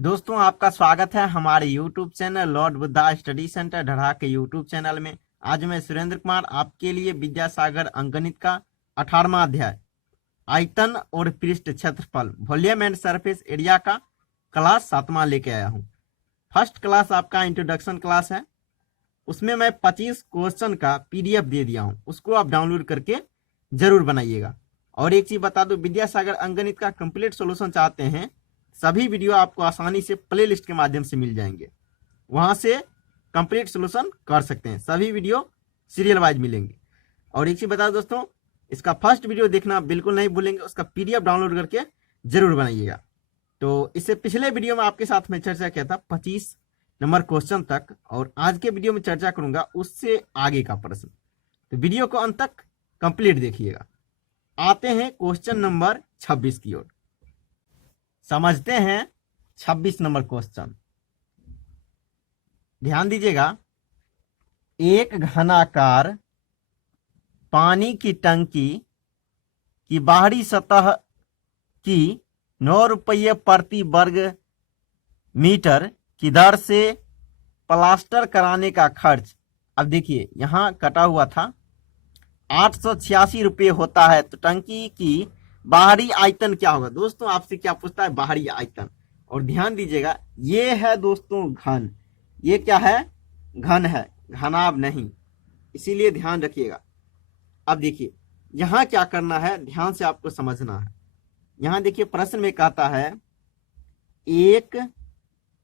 दोस्तों, आपका स्वागत है हमारे YouTube channel Lord Buddha study centre Dhadha के YouTube चैनल में। आज मैं सुरेंद्र कुमार आपके लिए विद्यासागर अंकगणित का 18वां अध्याय आयतन और पृष्ठ क्षेत्रफल वॉल्यूम एंड सरफेस एरिया का क्लास 7वां लेके आया हूं। फर्स्ट क्लास आपका इंट्रोडक्शन क्लास है। उसमें मैं 25 क्वेश्चन का PDF दे दिया हूं, उसको आप डाउनलोड करके जरूर बनाइएगा। और एक चीज बता दो, विद्यासागर अंकगणित का कंप्लीट सोल्यूशन चाहते हैं, सभी वीडियो आपको आसानी से प्ले लिस्ट के माध्यम से मिल जाएंगे, वहां से कंप्लीट सोल्यूशन कर सकते हैं। सभी वीडियो सीरियल वाइज मिलेंगे। और एक चीज बता दो दोस्तों, इसका फर्स्ट वीडियो देखना बिल्कुल नहीं भूलेंगे, उसका PDF डाउनलोड करके जरूर बनाइएगा। तो इससे पिछले वीडियो में आपके साथ में चर्चा किया था 25 नंबर क्वेश्चन तक, और आज के वीडियो में चर्चा करूंगा उससे आगे का प्रश्न। तो वीडियो को अंत तक कंप्लीट देखिएगा। आते हैं क्वेश्चन नंबर 26 की ओर। समझते हैं 26 नंबर क्वेश्चन। ध्यान दीजिएगा। एक घनाकार पानी की टंकी की बाहरी सतह की 9 रुपये प्रति वर्ग मीटर की दर से प्लास्टर कराने का खर्च, अब देखिए यहां कटा हुआ था, 886 रुपये होता है। तो टंकी की बाहरी आयतन क्या होगा? दोस्तों आपसे क्या पूछता है? बाहरी आयतन। और ध्यान दीजिएगा, ये है दोस्तों घन। ये क्या है? घन है, घनाभ नहीं, इसीलिए ध्यान रखिएगा। अब देखिए यहां क्या करना है, ध्यान से आपको समझना है। यहां देखिए प्रश्न में कहता है 1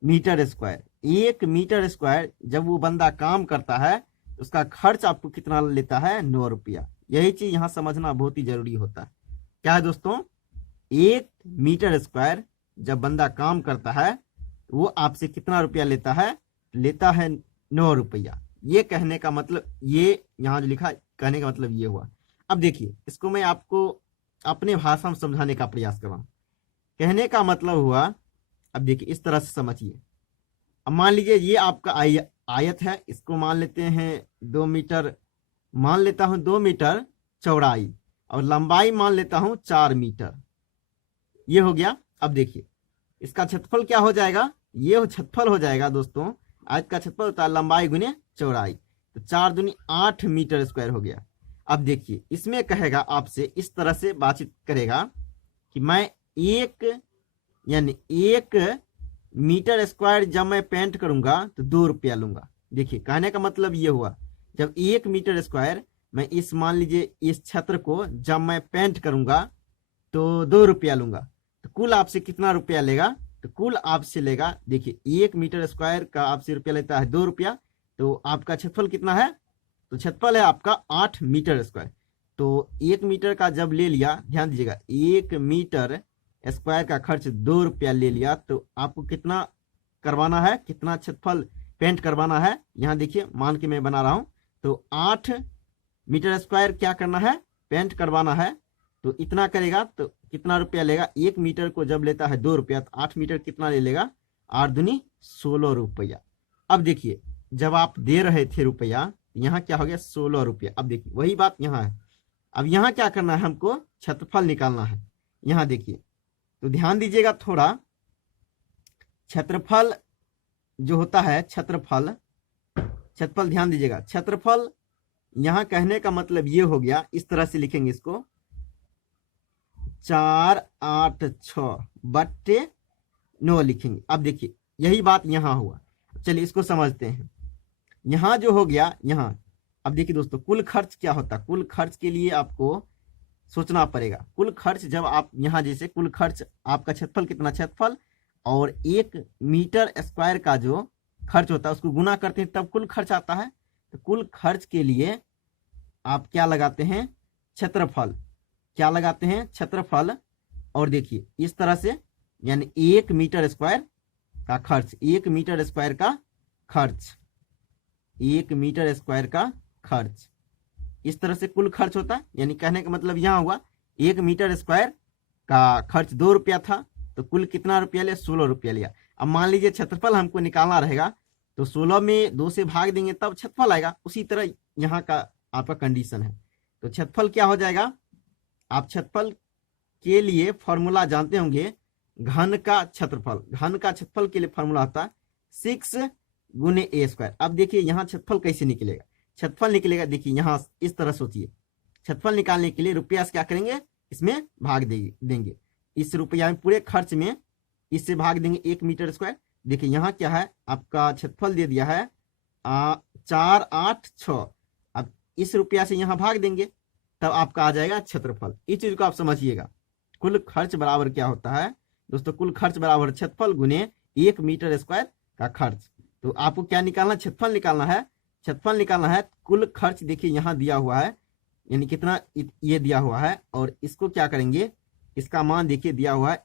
मीटर स्क्वायर। 1 मीटर स्क्वायर जब वो बंदा काम करता है उसका खर्च आपको कितना लेता है? 9 रुपया। यही चीज यहां समझना बहुत ही जरूरी होता है। क्या है दोस्तों? 1 मीटर स्क्वायर जब बंदा काम करता है वो आपसे कितना रुपया लेता है? लेता है 9 रुपया। ये कहने का मतलब, ये यहां जो लिखा कहने का मतलब ये हुआ। अब देखिए इसको मैं आपको अपने भाषा में समझाने का प्रयास कर रहा हूं। कहने का मतलब हुआ, अब देखिए इस तरह से समझिए। अब मान लीजिए ये आपका आयत है, इसको मान लेते हैं 2 मीटर, मान लेता हूं 2 मीटर चौड़ाई, और लंबाई मान लेता हूं 4 मीटर। ये हो गया। अब देखिए इसका क्षेत्रफल क्या हो जाएगा? ये क्षेत्रफल हो जाएगा दोस्तों, आयत का क्षेत्रफल होता है लंबाई गुने चौड़ाई, तो 4 दूनी 8 मीटर स्क्वायर हो गया। अब देखिए इसमें कहेगा आपसे, इस तरह से बातचीत करेगा कि मैं 1 मीटर स्क्वायर जब मैं पेंट करूंगा तो 2 रुपया लूंगा। देखिए कहने का मतलब ये हुआ, जब 1 मीटर स्क्वायर मैं इस मान लीजिए इस क्षेत्र को जब मैं पेंट करूंगा तो 2 रुपया लूंगा। तो कुल आपसे कितना रुपया लेगा? तो कुल आपसे लेगा, देखिए 1 मीटर स्क्वायर का आपसे रुपया लेता है 2 रुपया। तो आपका क्षेत्रफल कितना है? तो क्षेत्रफल है आपका 8 मीटर स्क्वायर। तो 1 मीटर का जब ले लिया, ध्यान दीजिएगा, 1 मीटर स्क्वायर का खर्च 2 रुपया ले लिया, तो आपको कितना करवाना है, कितना क्षेत्रफल पेंट करवाना है? यहाँ देखिए मान के मैं बना रहा हूं, तो 8 मीटर स्क्वायर क्या करना है? पेंट करवाना है। तो इतना करेगा तो कितना रुपया लेगा? 1 मीटर को जब लेता है 2 रुपया, तो 8 मीटर कितना ले लेगा? 8 दूनी 16 रुपया। अब देखिए जब आप दे रहे थे रुपया, यहाँ क्या हो गया? 16 रुपया। अब देखिए वही बात यहाँ है। अब यहाँ क्या करना है? हमको क्षेत्रफल निकालना है। यहाँ देखिए, तो ध्यान दीजिएगा थोड़ा, क्षेत्रफल जो होता है, क्षेत्रफल ध्यान दीजिएगा, क्षेत्रफल यहां कहने का मतलब ये हो गया, इस तरह से लिखेंगे इसको, 486/9 लिखेंगे। अब देखिए यही बात यहां हुआ। चलिए इसको समझते हैं। यहां जो हो गया यहां, अब देखिए दोस्तों कुल खर्च क्या होता है? कुल खर्च के लिए आपको सोचना पड़ेगा। कुल खर्च जब आप यहां, जैसे कुल खर्च आपका क्षेत्रफल कितना, क्षेत्रफल और 1 मीटर स्क्वायर का जो खर्च होता है उसको गुना करते हैं तब कुल खर्च आता है। तो कुल खर्च के लिए आप क्या लगाते हैं? क्षेत्रफल। क्या लगाते हैं? क्षेत्रफल। और देखिए इस तरह से, यानी 1 मीटर स्क्वायर का खर्च, 1 मीटर स्क्वायर का खर्च, 1 मीटर स्क्वायर का खर्च, इस तरह से कुल खर्च होता है। यानी कहने का मतलब यहां हुआ 1 मीटर स्क्वायर का खर्च 2 रुपया था, तो कुल कितना रुपया लिया? 16 रुपया लिया। अब मान लीजिए क्षेत्रफल हमको निकालना रहेगा, तो 16 में 2 से भाग देंगे तब क्षेत्रफल आएगा। उसी तरह यहाँ का आपका कंडीशन है। तो क्षेत्रफल क्या हो जाएगा? आप क्षेत्रफल के लिए फॉर्मूला जानते होंगे, घन का क्षेत्रफल, घन का क्षेत्रफल के लिए फॉर्मूला होता है 6 गुने ए स्क्वायर। अब देखिए यहाँ क्षेत्रफल कैसे निकलेगा, क्षेत्रफल निकलेगा देखिए यहाँ इस तरह सोचिए, क्षेत्रफल निकालने के लिए रुपया से क्या करेंगे, इसमें भाग देंगे, इस रुपया में पूरे खर्च में इससे भाग देंगे 1 मीटर स्क्वायर। देखिए यहाँ क्या है, आपका क्षेत्रफल दे दिया है 486। अब इस रुपया से यहाँ भाग देंगे तब आपका आ जाएगा क्षेत्रफल। इस चीज को आप समझिएगा, कुल खर्च बराबर क्या होता है दोस्तों, कुल खर्च बराबर क्षेत्रफल गुने 1 मीटर स्क्वायर का खर्च। तो आपको क्या निकालना, क्षेत्रफल निकालना है, क्षेत्रफल निकालना है। कुल खर्च देखिए यहाँ दिया हुआ है, यानी कितना ये दिया हुआ है, और इसको क्या करेंगे, इसका मान देखिए दिया हुआ है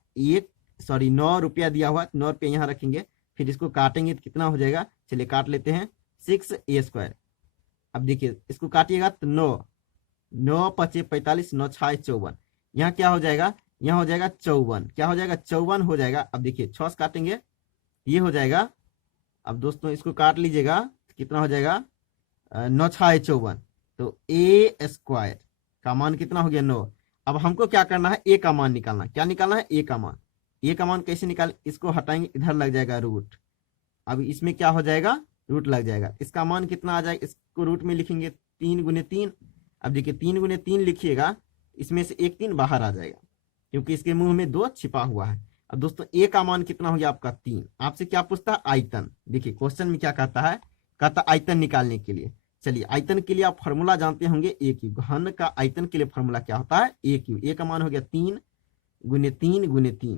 9 रुपया दिया हुआ है, 9 रुपया यहाँ रखेंगे, फिर इसको काटेंगे तो कितना हो जाएगा, चलिए काट लेते हैं 6a स्क्वायर। अब देखिए इसको काटिएगा तो 9 पचे 45, 9 छाए 54, यहाँ क्या हो जाएगा, यहाँ हो जाएगा 54, क्या हो जाएगा 54 हो जाएगा। अब देखिए 6 से काटेंगे ये हो जाएगा, अब दोस्तों इसको काट लीजिएगा तो कितना हो जाएगा 9 छाए 54, तो ए स्क्वायर का मान कितना हो गया 9। अब हमको क्या करना है, ए का मान निकालना, क्या निकालना है, ए का मान। ए का मान कैसे निकाल, इसको हटाएंगे, इधर लग जाएगा रूट, अब इसमें क्या हो जाएगा, रूट लग जाएगा, इसका मान कितना आ जाएगा, इसको रूट में लिखेंगे 3 गुने 3। अब देखिए 3 गुने 3 लिखिएगा, इसमें से एक 3 बाहर आ जाएगा क्योंकि इसके मुंह में 2 छिपा हुआ है। अब दोस्तों ए का मान कितना हो गया आपका 3। आपसे क्या पूछता है, आयतन। देखिए क्वेश्चन में क्या कहता है, कहता आयतन निकालने के लिए, चलिए आयतन के लिए आप फॉर्मूला जानते होंगे ए क्यू, घन का आयतन के लिए फॉर्मूला क्या होता है ए क्यू। ए का मान हो गया 3 गुने 3 गुने 3,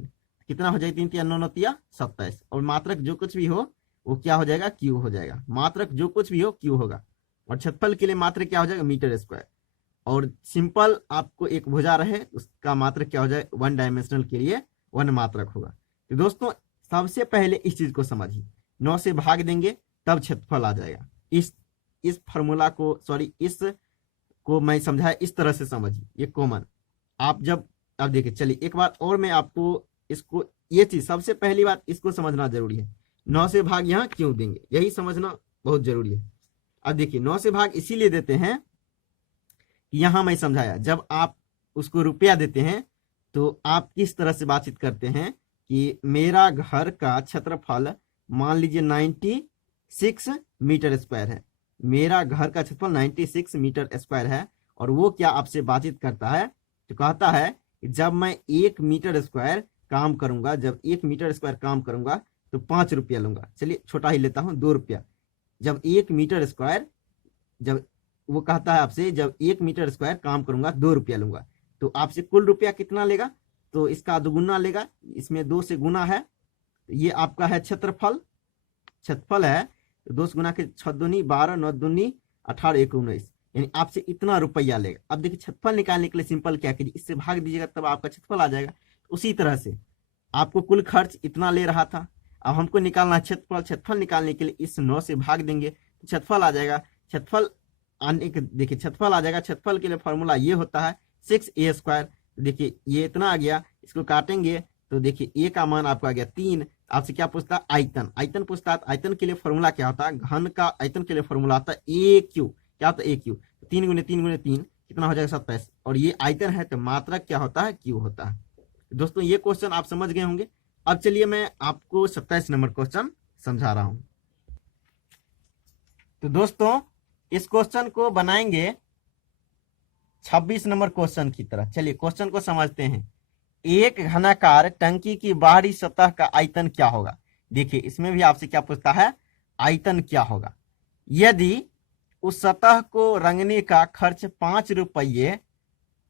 कितना हो जाएगा 3 3 9 9 27, और मात्रक जो कुछ भी हो वो क्या हो जाएगा, क्यू हो जाएगा, मात्रक जो कुछ भी हो क्यू होगा। और क्षेत्रफल के लिए मात्रक क्या हो जाएगा, मीटर स्क्वायर। और सिंपल आपको एक भुजा रहे उसका मात्रक क्या हो जाए, 1 डायमेंशनल के लिए 1 मात्रक होगा। तो दोस्तों सबसे पहले इस चीज को समझिए, 9 से भाग देंगे तब क्षेत्रफल आ जाएगा। इस फॉर्मूला को, सॉरी इस को मैं समझाया इस तरह से समझिए, ये कॉमन आप जब, अब देखिए चलिए एक बार और मैं आपको इसको, ये चीज सबसे पहली बात इसको समझना जरूरी है, 9 से भाग यहाँ क्यों देंगे यही समझना बहुत जरूरी है। अब देखिए 9 से भाग इसीलिए देते हैं, यहां मैं समझाया, जब आप उसको रुपया देते हैं तो आप किस तरह से बातचीत करते हैं कि मेरा घर का क्षेत्रफल मान लीजिए 96 मीटर स्क्वायर है, मेरा घर का क्षेत्रफल 96 मीटर स्क्वायर है, और वो क्या आपसे बातचीत करता है, तो कहता है कि जब मैं 1 मीटर स्क्वायर काम करूंगा, जब 1 मीटर स्क्वायर काम करूंगा तो 5 रुपया लूंगा। चलिए छोटा ही लेता हूं 2 रुपया। जब 1 मीटर स्क्वायर, जब वो कहता है आपसे जब 1 मीटर स्क्वायर काम करूंगा 2 रुपया लूंगा, तो आपसे कुल रुपया कितना लेगा, तो इसका दुगुना लेगा, इसमें 2 से गुना है, ये आपका है क्षेत्रफल, क्षेत्रफल है, तो 2 से गुना के 6 दूनी 12, 9 दूनी 18, 1 19, यानी आपसे इतना रुपया लेगा। अब देखिए क्षेत्रफल निकालने के लिए सिंपल क्या कीजिए, इससे भाग दीजिएगा तब आपका क्षेत्रफल आ जाएगा। उसी तरह से आपको कुल खर्च इतना ले रहा था, अब हमको निकालना है क्षेत्रफल, क्षेत्रफल निकालने के लिए इस 9 से भाग देंगे तो क्षेत्रफल आ जाएगा। क्षेत्रफल आने के देखिए क्षेत्रफल आ जाएगा, क्षेत्रफल के लिए फॉर्मूला ये होता है 6a स्क्वायर। देखिए ये इतना आ गया, इसको काटेंगे तो देखिए ए का मान आपका आ गया 3। आपसे क्या पूछता है, आयतन, आयतन पूछता है, आयतन के लिए फॉर्मूला क्या होता है, घन का आयतन के लिए फॉर्मूला होता है ए क्यू, क्या होता है ए क्यू, 3 गुने 3 गुने 3 कितना हो जाएगा 27, और ये आयतन है तो मात्रक क्या होता है, क्यू होता है। दोस्तों ये क्वेश्चन आप समझ गए होंगे। अब चलिए मैं आपको 27 नंबर क्वेश्चन समझा रहा हूं। तो दोस्तों इस क्वेश्चन को बनाएंगे 26 नंबर क्वेश्चन की तरह। चलिए क्वेश्चन को समझते हैं। एक घनाकार टंकी की बाहरी सतह का आयतन क्या होगा। देखिए इसमें भी आपसे क्या पूछता है, आयतन क्या होगा। यदि उस सतह को रंगने का खर्च 5 रुपये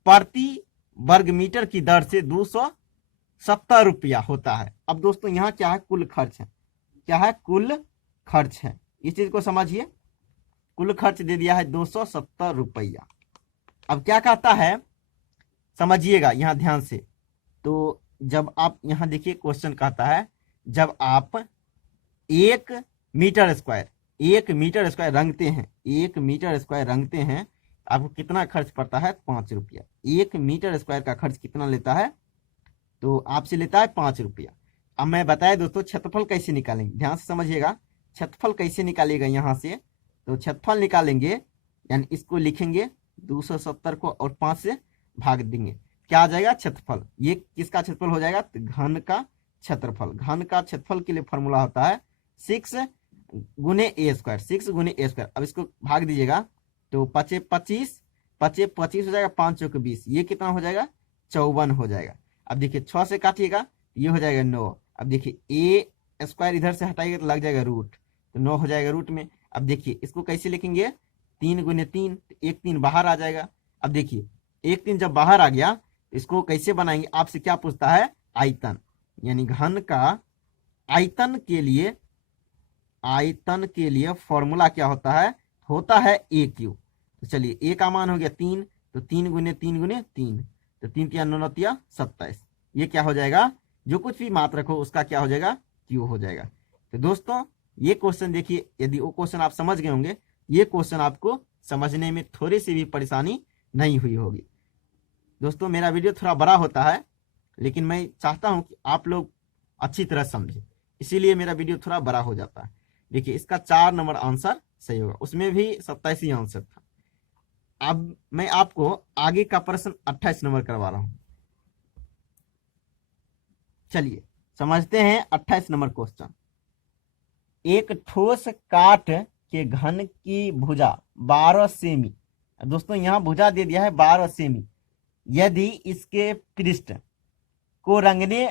प्रति वर्ग मीटर की दर से 270 रुपया होता है। अब दोस्तों यहाँ क्या है, कुल खर्च है, क्या है, कुल खर्च है, इस चीज को समझिए। कुल खर्च दे दिया है 270 रुपया। अब क्या कहता है समझिएगा यहाँ ध्यान से। तो जब आप यहाँ देखिए क्वेश्चन कहता है जब आप 1 मीटर स्क्वायर रंगते हैं, 1 मीटर स्क्वायर रंगते हैं, आपको कितना खर्च पड़ता है, 5 रुपया। 1 मीटर स्क्वायर का खर्च कितना लेता है, तो आपसे लेता है 5 रुपया। अब मैं बताया दोस्तों क्षेत्रफल कैसे निकालेंगे, ध्यान से समझिएगा। क्षेत्रफल कैसे निकालेगा, यहाँ से तो क्षेत्रफल निकालेंगे, यानी इसको लिखेंगे 270 को और 5 से भाग देंगे, क्या आ जाएगा, क्षेत्रफल। ये किसका क्षेत्रफल हो जाएगा, तो घन का क्षेत्रफल। घन का क्षेत्रफल के लिए फॉर्मूला होता है 6 गुने ए स्क्वायर, 6 गुने ए स्क्वायर। अब इसको भाग दीजिएगा तो 5 25, 5 25 हो जाएगा, 5 चौके 20, ये कितना हो जाएगा 54 हो जाएगा। अब देखिए 6 से काटिएगा ये हो जाएगा 9। अब देखिए ए स्क्वायर इधर से हटाइएगा तो लग जाएगा रूट, तो 9 हो जाएगा रूट में। अब देखिए इसको कैसे लिखेंगे 3 गुने 3, एक 3 बाहर आ जाएगा। अब देखिए एक 3 जब बाहर आ गया तो इसको कैसे बनाएंगे, आपसे क्या पूछता है आयतन, यानी घन का आयतन के लिए फॉर्मूला क्या होता है ए क्यू। तो चलिए ए का मान हो गया 3, तो 3 गुने 3 गुने 3, तो 3 तिया 9 तिया 27, ये क्या हो जाएगा जो कुछ भी मात्रक हो उसका क्या हो जाएगा क्यू हो जाएगा। तो दोस्तों ये क्वेश्चन देखिए, यदि वो क्वेश्चन आप समझ गए होंगे, ये क्वेश्चन आपको समझने में थोड़ी सी भी परेशानी नहीं हुई होगी। दोस्तों मेरा वीडियो थोड़ा बड़ा होता है, लेकिन मैं चाहता हूं कि आप लोग अच्छी तरह समझें, इसीलिए मेरा वीडियो थोड़ा बड़ा हो जाता है। देखिए इसका 4 नंबर आंसर सही होगा, उसमें भी 27 ही आंसर था। अब मैं आपको आगे का प्रश्न 28 नंबर करवा रहा हूं। चलिए समझते हैं 28 नंबर क्वेश्चन। एक ठोस काठ के घन की भुजा 12 सेमी, दोस्तों यहां भुजा दे दिया है 12 सेमी, यदि इसके पृष्ठ को रंगने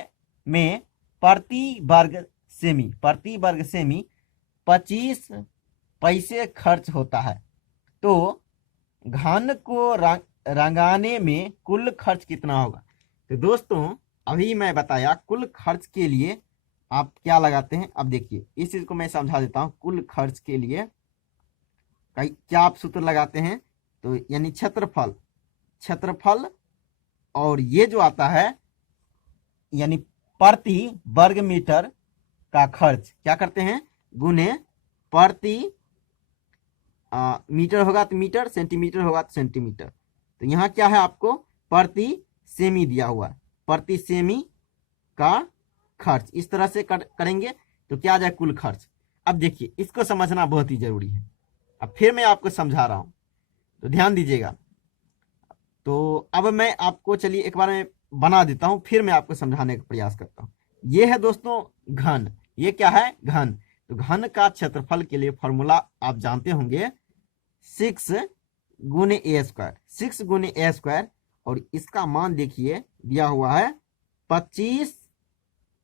में प्रति वर्ग सेमी 25 पैसे खर्च होता है, तो घन को रंगाने में कुल खर्च कितना होगा। तो दोस्तों अभी मैं बताया कुल खर्च के लिए आप क्या लगाते हैं। अब देखिए इस चीज को मैं समझा देता हूं। कुल खर्च के लिए क्या आप सूत्र लगाते हैं, तो यानी क्षेत्रफल और ये जो आता है यानी प्रति वर्ग मीटर का खर्च क्या करते हैं गुने प्रति मीटर होगा तो मीटर, सेंटीमीटर होगा तो सेंटीमीटर। तो यहाँ क्या है आपको प्रति सेमी दिया हुआ है, प्रति सेमी का खर्च इस तरह से करेंगे तो क्या आ जाए कुल खर्च। अब देखिए इसको समझना बहुत ही जरूरी है। अब फिर मैं आपको समझा रहा हूं तो ध्यान दीजिएगा। तो अब मैं आपको चलिए एक बार में बना देता हूं, फिर मैं आपको समझाने का प्रयास करता हूं। ये है दोस्तों घन, ये क्या है घन। तो घन का क्षेत्रफल के लिए फॉर्मूला आप जानते होंगे 6 गुने ए स्क्वायर, 6 गुने ए स्क्वायर, और इसका मान देखिए दिया हुआ है 25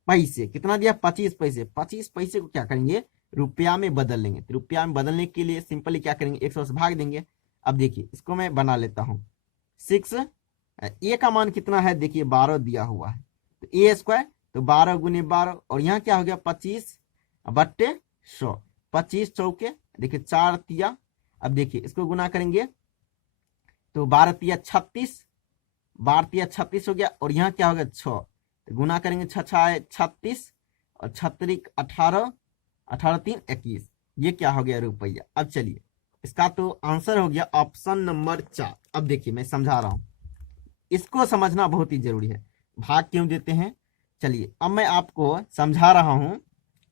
पैसे। कितना दिया 25 पैसे। 25 पैसे को क्या करेंगे रुपया में बदल लेंगे। तो रुपया में बदलने के लिए सिंपली क्या करेंगे 100 से भाग देंगे। अब देखिए इसको मैं बना लेता हूं 6, ए का मान कितना है देखिए 12 दिया हुआ है, तो ए स्क्वायर तो 12 गुने 12, और यहाँ क्या हो गया 25 बट्टे 100, 25 चौके देखिए 4 तिया। अब देखिए इसको गुना करेंगे तो 12 तिया 36, 12 तिया 36 हो गया, और यहाँ क्या हो गया 6, तो गुना करेंगे 6 36 और 36 18, 18 3 21, ये क्या हो गया रुपया। अब चलिए इसका तो आंसर हो गया ऑप्शन नंबर 4। अब देखिए मैं समझा रहा हूं, इसको समझना बहुत ही जरूरी है। भाग क्यों देते हैं, चलिए अब मैं आपको समझा रहा हूं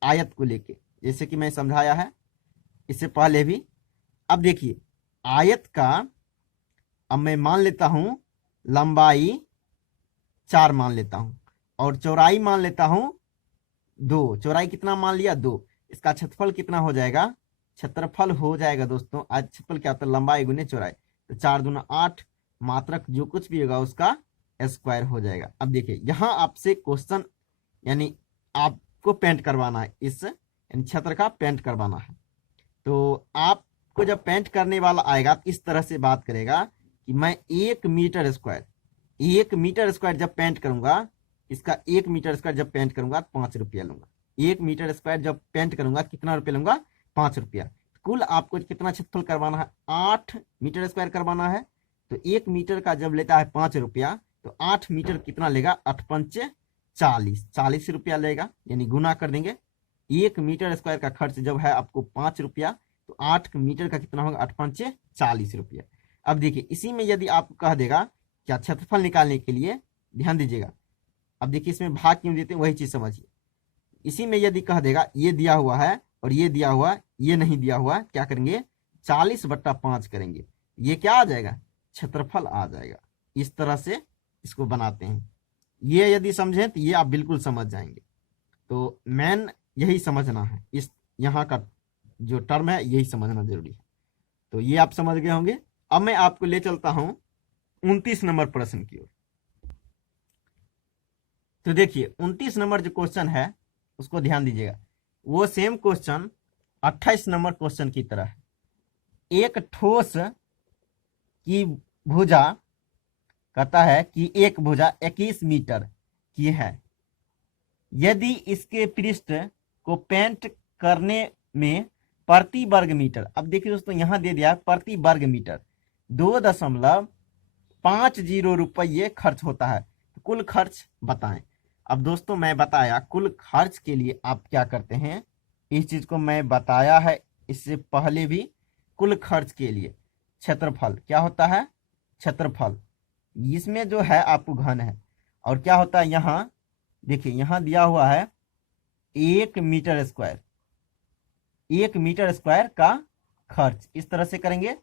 आयत को लेके, जैसे कि मैं समझाया है इससे पहले भी। अब देखिए आयत का अब मैं मान लेता हूं लंबाई 4 मान लेता हूं और चौड़ाई मान लेता हूं 2। चौड़ाई कितना मान लिया 2। इसका क्षेत्रफल कितना हो जाएगा, क्षेत्रफल हो जाएगा दोस्तों, आज क्षेत्रफल क्या होता है लंबाई गुने चौड़ाई, तो 4 दूना 8, मात्रक जो कुछ भी होगा उसका स्क्वायर हो जाएगा। अब देखिए यहाँ आपसे क्वेश्चन यानी आपको पेंट करवाना है, इस क्षेत्र का पेंट करवाना है। तो आपको जब पेंट करने वाला आएगा तो इस तरह से बात करेगा कि मैं 1 मीटर स्क्वायर जब पेंट करूंगा, इसका 1 मीटर स्क्वायर जब पेंट करूंगा 5 रुपया लूंगा। 1 मीटर स्क्वायर जब पेंट करूंगा कितना रुपया लूंगा 5 रुपया। कुल आपको कितना क्षेत्रफल करवाना है 8 मीटर स्क्वायर करवाना है, तो 1 मीटर का जब लेता है 5 रुपया तो 8 मीटर कितना लेगा 8 पंचे 40 रुपया लेगा, यानी गुना कर देंगे। 1 मीटर स्क्वायर का खर्च जब है आपको 5 रुपया तो 8 मीटर का कितना होगा 8 पंचे 40 रुपया। अब देखिए इसी में यदि आपको कह देगा क्या क्षेत्रफल निकालने के लिए, ध्यान दीजिएगा। अब देखिए इसमें भाग क्यों देते हैं वही चीज समझिए। इसी में यदि कह देगा ये दिया हुआ है और ये दिया हुआ, ये नहीं दिया हुआ, क्या करेंगे 40/5 करेंगे, ये क्या आ जाएगा क्षेत्रफल आ जाएगा। इस तरह से इसको बनाते हैं। ये यदि समझें तो ये आप बिल्कुल समझ जाएंगे। तो मेन यही समझना है, इस यहाँ का जो टर्म है यही समझना जरूरी है। तो ये आप समझ गए होंगे। अब मैं आपको ले चलता हूं 29 नंबर प्रश्न की ओर। तो देखिए 29 नंबर जो क्वेश्चन है उसको ध्यान दीजिएगा। वो सेम क्वेश्चन 28 नंबर क्वेश्चन की तरह है। एक ठोस की भुजा कहता है कि एक भुजा 21 मीटर की है। यदि इसके पृष्ठ को पेंट करने में प्रति वर्ग मीटर, अब देखिए दोस्तों यहां दे दिया प्रति वर्ग मीटर 2.50 रुपये खर्च होता है। कुल खर्च बताएं। अब दोस्तों मैं बताया कुल खर्च के लिए आप क्या करते हैं, इस चीज को मैं बताया है इससे पहले भी। कुल खर्च के लिए क्षेत्रफल क्या होता है, क्षेत्रफल इसमें जो है आपको घन है, और क्या होता है यहाँ देखिए यहाँ दिया हुआ है 1 मीटर स्क्वायर, 1 मीटर स्क्वायर का खर्च, इस तरह से करेंगे।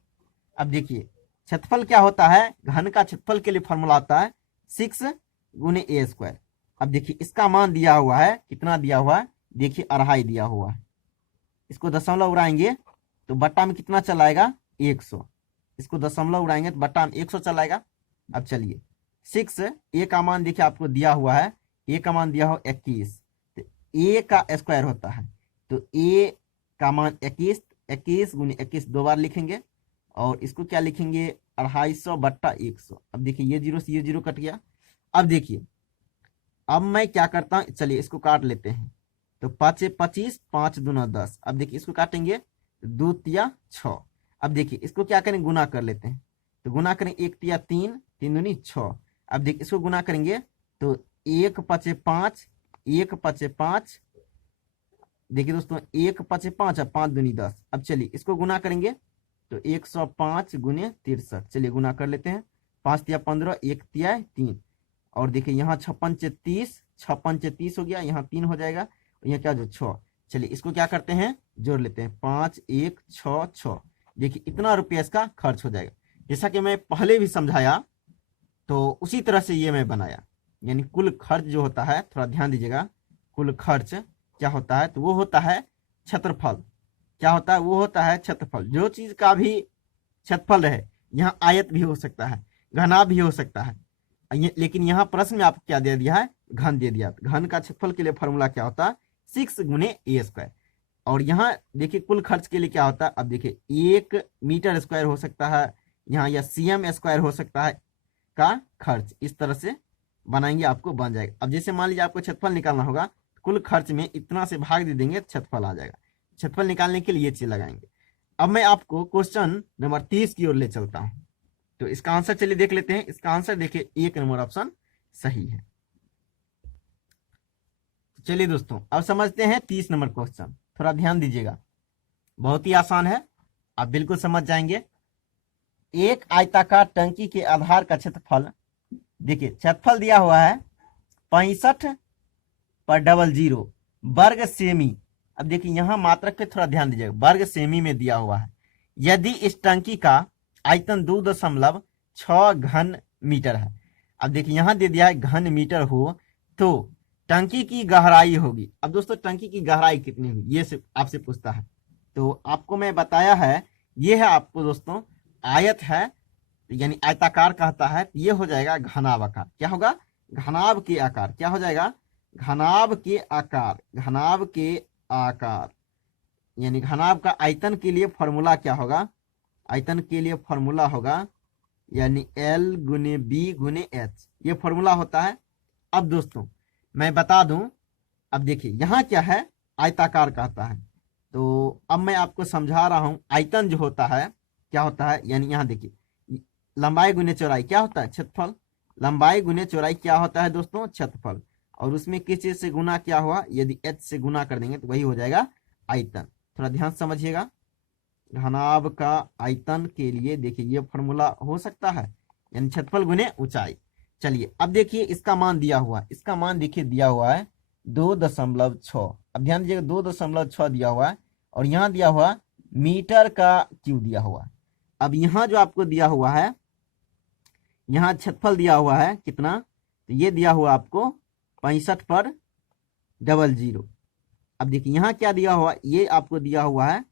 अब देखिए क्षेत्रफल क्या होता है, घन का क्षेत्रफल के लिए फॉर्मूला आता है 6 गुने a स्क्वायर। अब देखिए इसका मान दिया हुआ है, कितना दिया हुआ है, देखिए 2.5 दिया हुआ है। इसको दशमलव उड़ाएंगे तो बट्टा में कितना चलाएगा 100, इसको दशमलव उड़ाएंगे तो बट्टा में 100 चलाएगा। अब चलिए 6 a का मान देखिए आपको दिया हुआ है, a का मान दिया हो 21, तो a का स्क्वायर होता है, तो a का मान 21, 21 गुने 21 दो बार लिखेंगे, और इसको क्या लिखेंगे 250 बट्टा 100। अब देखिए ये जीरो से ये जीरो कट गया। अब देखिए अब मैं क्या करता हूं, चलिए इसको काट लेते हैं। तो 5 25, 5 दूना 10। अब देखिए इसको काटेंगे 2 तिया 6। अब देखिए इसको क्या करें, गुना कर लेते हैं। तो गुना करें 1 तिया 3, 3 दूनी 6। अब देखिए इसको गुना करेंगे तो 1 5 5, 1 5 5, देखिए दोस्तों 1 5 5 और 5 दूनी 10। अब चलिए इसको गुना करेंगे तो 105 गुने 63। चलिए गुना कर लेते हैं। 5 तिया 15, 1 तिया 3, और देखिए यहाँ 6 5 30, 6 5 30 हो गया, यहाँ 3 हो जाएगा, और यहाँ क्या जो 6। चलिए इसको क्या करते हैं, जोड़ लेते हैं, 5 1 6 6। देखिए इतना रुपया इसका खर्च हो जाएगा। जैसा कि मैं पहले भी समझाया तो उसी तरह से ये मैं बनाया। यानी कुल खर्च जो होता है, थोड़ा ध्यान दीजिएगा, कुल खर्च क्या होता है, तो वो होता है क्षेत्रफल। क्या होता है, वो होता है क्षेत्रफल। जो चीज का भी क्षेत्रफल रहे, यहाँ आयत भी हो सकता है, घनाभ भी हो सकता है, लेकिन यहाँ प्रश्न में आपको क्या दे दिया है, घन दे दिया। घन का क्षेत्रफल के लिए फॉर्मूला क्या होता है 6 गुने a स्क्वायर। और यहाँ देखिए कुल खर्च के लिए क्या होता है, अब देखिए 1 मीटर स्क्वायर हो सकता है यहाँ, या cm स्क्वायर हो सकता है का खर्च। इस तरह से बनाएंगे, आपको बन जाएगा। अब जैसे मान लीजिए आपको क्षेत्रफल निकालना होगा, कुल खर्च में इतना से भाग दे देंगे, क्षेत्रफल आ जाएगा। क्षेत्रफल निकालने के लिए ये चीज लगाएंगे। अब मैं आपको क्वेश्चन नंबर 30 की ओर ले चलता हूं। तो इसका आंसर चलिए देख लेते हैं। इसका आंसर देखिए 1 नंबर ऑप्शन सही है। चलिए दोस्तों अब समझते हैं 30 नंबर क्वेश्चन। थोड़ा ध्यान दीजिएगा, बहुत ही आसान है, आप बिल्कुल समझ जाएंगे। एक आयताकार टंकी के आधार का क्षेत्रफल, देखिए क्षेत्रफल दिया हुआ है 65/00 वर्ग सेमी। अब देखिए यहां मात्रक पे थोड़ा ध्यान दीजिएगा, वर्ग सेमी में दिया हुआ है। यदि इस टंकी का आयतन 2.6 घन मीटर है। अब देखिए यहां दे दिया है घन मीटर हो तो टंकी की गहराई होगी। अब दोस्तों टंकी की गहराई कितनी होगी ये आपसे पूछता है। तो आपको मैं बताया है, ये है आपको दोस्तों आयत है, यानी आयताकार कहता है, ये हो जाएगा घनाभ आकार। क्या होगा, घनाभ के आकार। क्या हो जाएगा, घनाभ के आकार। घनाभ के आकार यानी घनाभ का आयतन के लिए फॉर्मूला क्या होगा, आयतन के लिए फॉर्मूला होगा यानी L गुने B गुने H, ये फॉर्मूला होता है। अब दोस्तों मैं बता दूं, अब देखिए यहां क्या है, आयताकार कहता है। तो अब मैं आपको समझा रहा हूं, आयतन जो होता है क्या होता है, यानी यहां देखिए लंबाई गुने चौड़ाई क्या होता है, क्षेत्रफल। लंबाई गुने चौड़ाई क्या होता है दोस्तों, क्षेत्रफल। और उसमें किस चीज से गुना क्या हुआ, यदि H से गुना कर देंगे तो वही हो जाएगा आयतन। थोड़ा ध्यान समझिएगा, घनाभ का आयतन के लिए देखिए ये फॉर्मूला हो सकता है, यानी क्षेत्रफल गुने ऊंचाई। चलिए अब देखिए इसका मान दिया हुआ है, इसका मान देखिए दिया हुआ है 2.6। अब ध्यान दीजिएगा 2.6 दिया हुआ है, और यहाँ दिया हुआ मीटर का क्यू दिया हुआ है। अब यहाँ जो आपको दिया हुआ है, यहाँ क्षेत्रफल दिया हुआ है कितना, तो ये दिया हुआ आपको 65 00। अब देखिए यहाँ क्या दिया हुआ, ये आपको दिया हुआ है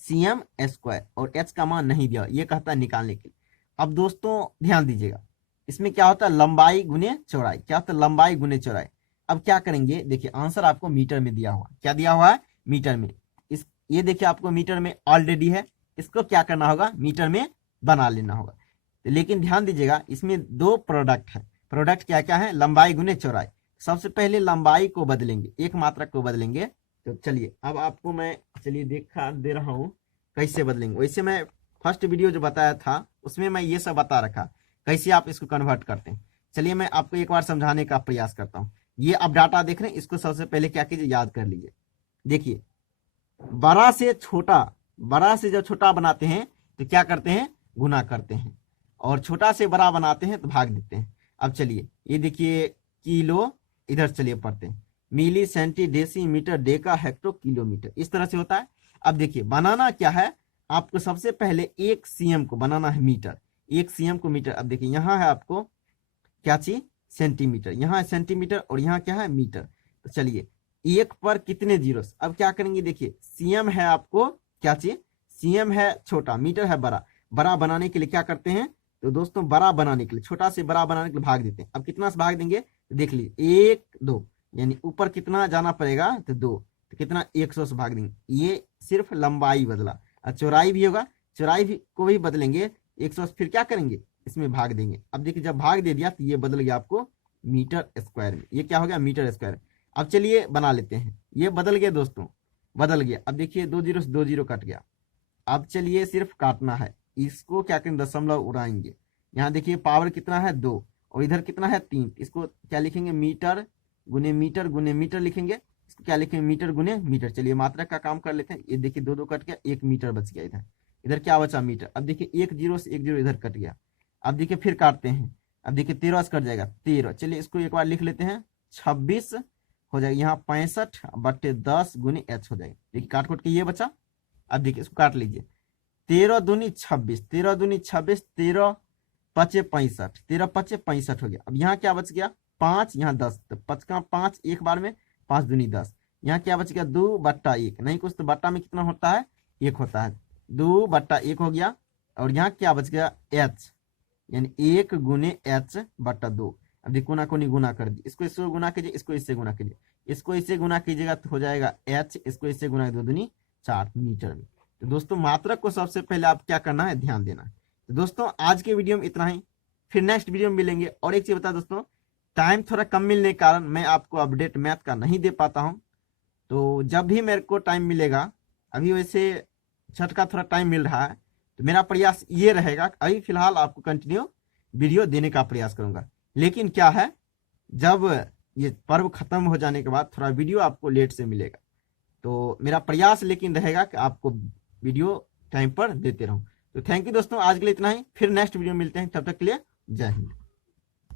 cm स्क्वायर और h का मान नहीं दिया, ये कहता है निकालने के लिए। अब दोस्तों ध्यान दीजिएगा, इसमें क्या होता है लंबाई गुने चौड़ाई, क्या होता है लंबाई गुने चौड़ाई। अब क्या करेंगे, देखिए आंसर आपको मीटर में दिया हुआ, क्या दिया हुआ है मीटर में। इस ये देखिए आपको मीटर में ऑलरेडी है, इसको क्या करना होगा मीटर में बना लेना होगा। लेकिन ध्यान दीजिएगा इसमें दो प्रोडक्ट है, प्रोडक्ट क्या क्या है, लंबाई गुने चौड़ाई। सबसे पहले लंबाई को बदलेंगे, एक मात्रक को बदलेंगे। तो चलिए अब आपको मैं चलिए दिखा दे रहा हूँ कैसे बदलेंगे। वैसे मैं फर्स्ट वीडियो जो बताया था उसमें मैं ये सब बता रखा कैसे आप इसको कन्वर्ट करते हैं। चलिए मैं आपको एक बार समझाने का प्रयास करता हूँ। ये आप डाटा देख रहे हैं, इसको सबसे पहले क्या कीजिए याद कर लीजिए। देखिए बड़ा से छोटा, बड़ा से जब छोटा बनाते हैं तो क्या करते हैं गुना करते हैं, और छोटा से बड़ा बनाते हैं तो भाग देते हैं। अब चलिए ये देखिए किलो, इधर चलिए पढ़ते हैं milli centi deci metre deca hecto kilometre, इस तरह से होता है। अब देखिए बनाना क्या है, आपको सबसे पहले 1 cm को बनाना है मीटर, 1 cm को मीटर। अब देखिए यहाँ है आपको क्या चीज सेंटीमीटर, यहाँ है सेंटीमीटर और यहाँ क्या है मीटर। तो चलिए एक पर कितने जीरो, अब क्या करेंगे देखिए cm है आपको क्या चीज, cm है छोटा, मीटर है बड़ा। बड़ा बनाने के लिए क्या करते हैं, तो दोस्तों बड़ा बनाने के लिए, छोटा से बड़ा बनाने के लिए भाग देते हैं। अब कितना से भाग देंगे तो देख लीजिए 1 2, यानी ऊपर कितना जाना पड़ेगा तो 2, तो कितना 100 से भाग देंगे। ये सिर्फ लंबाई बदला, और चौड़ाई भी होगा, चौड़ाई भी को भी बदलेंगे 100 से, फिर क्या करेंगे इसमें भाग देंगे। अब देखिए जब भाग दे दिया तो ये बदल गया आपको मीटर स्क्वायर में, ये क्या हो गया मीटर स्क्वायर। अब चलिए बना लेते हैं, ये बदल गया दोस्तों, बदल गया। अब देखिए 2 जीरो से 2 जीरो कट गया। अब चलिए सिर्फ काटना है, इसको क्या करें दशमलव उड़ाएंगे। यहाँ देखिए पावर कितना है 2 और इधर कितना है 3, इसको क्या लिखेंगे मीटर गुने मीटर लिखेंगे। इसको क्या लिखेंगे मीटर गुने मीटर। चलिए मात्रक का काम कर लेते हैं। ये देखिए 2 2 कट गया, 1 मीटर बच गया इधर, इधर क्या बचा मीटर। अब देखिए 1 जीरो से 1 जीरो इधर कट गया। अब देखिए फिर काटते हैं, अब देखिए 13 से कट जाएगा 13। चलिए इसको एक बार लिख लेते हैं 26 हो जाएगा, यहाँ 65/10 गुने h हो जाएगा। देखिए काट खोट के ये बचा। अब देखिए इसको काट लीजिए, 13 दूनी 26, 13 दूनी 26, 13 पचे 65, 13 पचे 65 हो गया। अब यहाँ क्या बच गया 5, यहाँ 10, तो 5 का 5 एक बार में, 5 दूनी 10। यहाँ क्या बच गया 2/1, नहीं कुछ तो बट्टा में कितना होता है 1 होता है, 2/1 हो गया। और यहाँ क्या बच गया h, यानी 1 गुने h/2। अब देखो कोना कोनी गुना कर दी, इसको इससे गुना कीजिए, इसको इससे गुना कीजिए, इसको इससे गुना कीजिएगा तो हो जाएगा h, इसको इससे गुना 2 दूनी 4 मीटर में। तो दोस्तों मात्रक को सबसे पहले आप क्या करना है ध्यान देना है। तो दोस्तों आज के वीडियो में इतना ही, फिर नेक्स्ट वीडियो में मिलेंगे। और एक चीज बता दोस्तों, टाइम थोड़ा कम मिलने के कारण मैं आपको अपडेट मैथ का नहीं दे पाता हूं, तो जब भी मेरे को टाइम मिलेगा, अभी वैसे छठ का थोड़ा टाइम मिल रहा है, तो मेरा प्रयास ये रहेगा अभी फिलहाल आपको कंटिन्यू वीडियो देने का प्रयास करूंगा। लेकिन क्या है जब ये पर्व खत्म हो जाने के बाद थोड़ा वीडियो आपको लेट से मिलेगा, तो मेरा प्रयास लेकिन रहेगा कि आपको वीडियो टाइम पर देते रहूं। तो थैंक यू दोस्तों, आज के लिए इतना ही, फिर नेक्स्ट वीडियो मिलते हैं, तब तक के लिए जय हिंद।